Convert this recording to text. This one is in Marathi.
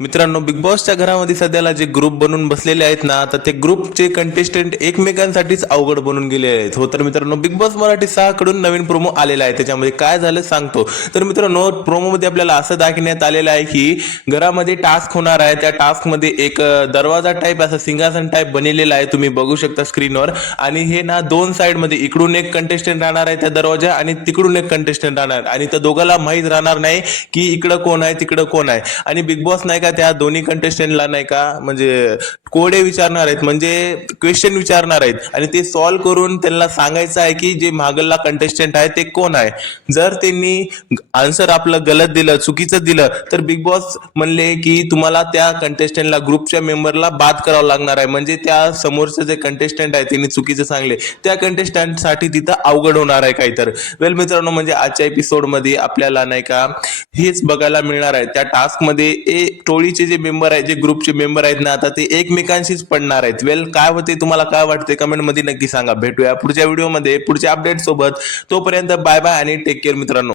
मित्रांनो बिग बॉसच्या घरामध्ये सध्याला जे ग्रुप बनून बसलेले आहेत ना तर ते ग्रुपचे कंटेस्टंट एकमेकांसाठीच अवघड बनून गेले आहेत. हो तर मित्रांनो बिग बॉस मराठी सहा कडून नवीन प्रोमो आलेला आहे. त्याच्यामध्ये काय झालं सांगतो. तर मित्रांनो प्रोमो मध्ये आपल्याला असं दाखवण्यात आलेलं आहे की घरामध्ये टास्क होणार आहे. त्या टास्कमध्ये एक दरवाजा टाईप असं सिंहासन टाईप बनलेला आहे. तुम्ही बघू शकता स्क्रीनवर आणि हे ना दोन साइडमध्ये इकडून एक कंटेस्टंट राहणार आहे त्या दरवाजा आणि तिकडून एक कंटेस्टंट राहणार. आणि त्या दोघाला माहीत राहणार नाही की इकडं कोण आहे तिकडं कोण आहे. आणि बिग बॉस नाही का त्या दोन्ही कंटेस्टंटला नाही का? म्हणजे कोडे विचारणार आहेत म्हणजे क्वेश्चन विचारणार आहेत. आणि ते सॉल्व्ह करून त्यांना सांगायचं आहे की जे मागलला कंटेस्टंट आहे ते कोण आहे? जर त्यांनी आन्सर आपलं गलत दिलं चुकीचं दिलं तर बिग बॉस म्हणले की तुम्हाला त्या कंटेस्टंटला ग्रुपच्या मेंबरला बाद करावं लागणार आहे. म्हणजे त्या समोरचे जे कंटेस्टंट आहे त्यांनी चुकीचं सांगले. त्या कंटेस्टंटसाठी तिथं अवघड होणार आहे काही तर वेल मित्रांनो म्हणजे आजच्या एपिसोडमध्ये आपल्याला नाही का हेच बघायला मिळणार आहे. त्या टास्कमध्ये ए टोळीचे जे मेंबर आहेत जे ग्रुपचे मेंबर आहेत ना आता ते एकमेकांशीच पडणार आहेत. वेल काय होते तुम्हाला काय वाटते कमेंटमध्ये नक्की सांगा. भेटूया पुढच्या व्हिडिओमध्ये पुढच्या अपडेट सोबत. तोपर्यंत बाय बाय आणि टेक केअर मित्रांनो.